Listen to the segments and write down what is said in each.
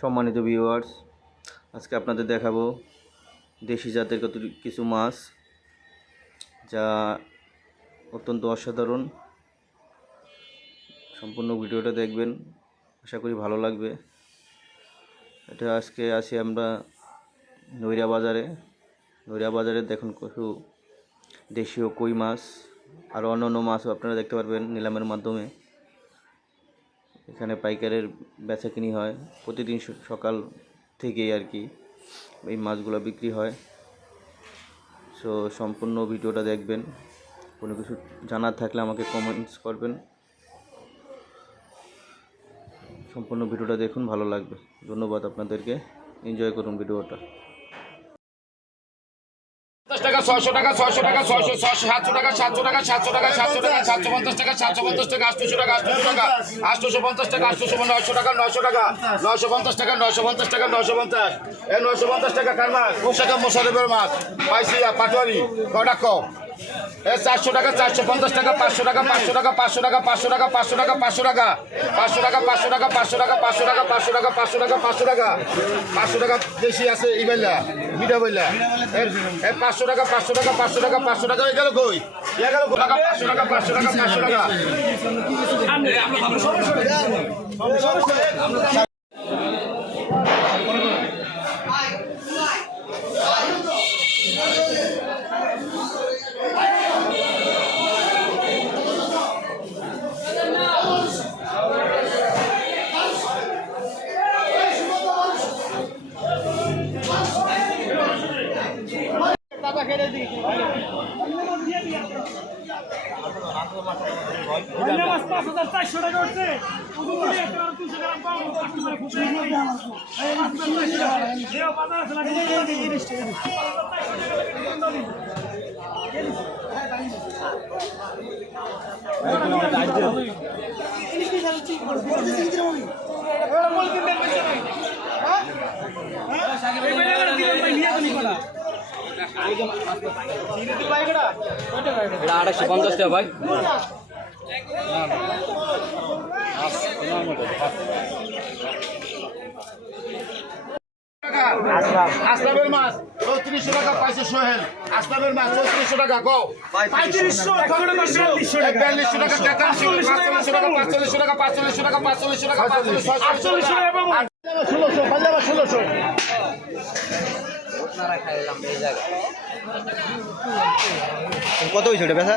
সম্মানিত ভিউয়ার্স, আজকে আপনাদের দেখাবো দেশি জাতের কিছু মাছ, যা অত্যন্ত অসাধারণ। সম্পূর্ণ ভিডিওটা দেখবেন, আশা করি ভালো লাগবে। এটা আজকে আসি আমরা নৈরা বাজারে। দেখুন কিছু দেশীয় কই মাছ আর অন্যান্য মাছও আপনারা দেখতে পারবেন নিলামের মাধ্যমে। এখানে পাইকারের বেচাকিনি হয় প্রতিদিন সকাল থেকেই আর কি এই মাছগুলো বিক্রি হয়। সো সম্পূর্ণ ভিডিওটা দেখবেন। কোনো কিছু জানার থাকলে আমাকে কমেন্টস করবেন। সম্পূর্ণ ভিডিওটা দেখুন, ভালো লাগবে। ধন্যবাদ আপনাদেরকে, এনজয় করুন ভিডিওটা। টাকা 600 টাকা 600 টাকা 600 700 টাকা 700 টাকা 700 টাকা 700 টাকা 750 টাকা 750 টাকা 800 টাকা 800 টাকা 850 টাকা 800 টাকা 900 টাকা 950 টাকা 950 টাকা 950 এই 950 টাকা কার মাছ কোষাকা মোশারফের মাছ পাইছি পাটোয়ারি কডাকো এই 400 টাকা 450 টাকা 500 টাকা 500 টাকা 500 টাকা 500 টাকা 500 টাকা 500 টাকা 500 টাকা 500 টাকা 500 টাকা 500 টাকা 500 টাকা 500 টাকা 500 টাকা 500 টাকা বেশি আছে ইবেলা মিডা বইলা এই 500 টাকা 500 টাকা 500 টাকা 500 টাকা গেল কই গেল টাকা 500 টাকা 500 টাকা 500 টাকা এটা 850 টাকা ভাই। আসলামের মাছ 3400 টাকা পাইছে সোহেল। আসলামের মাছ 3400 টাকা গো 3500 4200 টাকা 4300 টাকা 4500 টাকা 4500 টাকা 4500 টাকা 4500 টাকা 4500 টাকা এবং 1600 পাঞ্জাবা 1600 আপনারা খাইলাম এই জায়গা কত হয়েছে ওটা বেচা?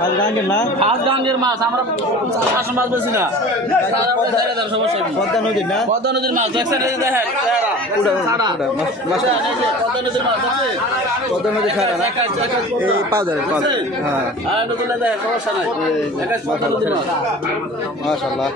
ফাজগাঙ্গের মাছ আমরা আসল মাছ বেশি না পদ্মা নদীর না? পদ্মা নদীর মাছ দেখছেন এই যে দেখেন পদ্মা নদীর মাছ আছে পদ্মা নদী খারা না? এই পাউডার হ্যাঁ, আর নদীটা দেখেন সমস্যা নাই দেখাচ্ছি পদ্মা নদীর মাছ মাশাআল্লাহ।